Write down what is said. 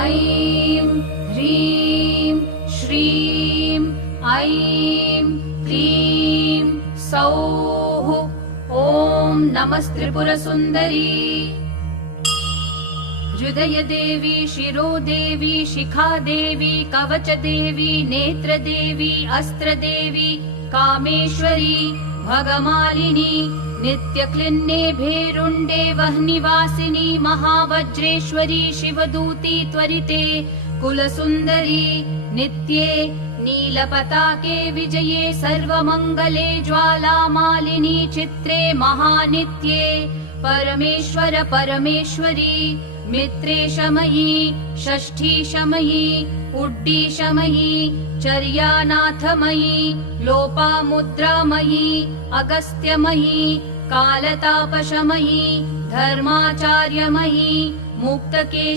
ऐं ह्रीं श्रीं ऐं क्लीं सौः ॐ नमस्त्रिपुरसुन्दरी हृदयदेवी शिरोदेवी शिखादेवी कवचदेवी नेत्रदेवी अस्त्रदेवी कामेश्वरी भगमालिनी नित्यक्लिन्ने भेरुण्डे वह्निवासिनी महावज्रेश्वरी शिवदूती त्वरिते कुलसुन्दरी नित्ये नीलपताके विजये सर्वमङ्गले ज्वालामालिनी चित्रे महानित्ये परमेश्वर परमेश्वरी मित्रेशमयी षष्ठीशमयी उड्डीशमयी चर्यानाथमयी लोपामुद्रामयी अगस्त्यमयी कालतापशमयी धर्माचार्यमयी मुक्तकेशी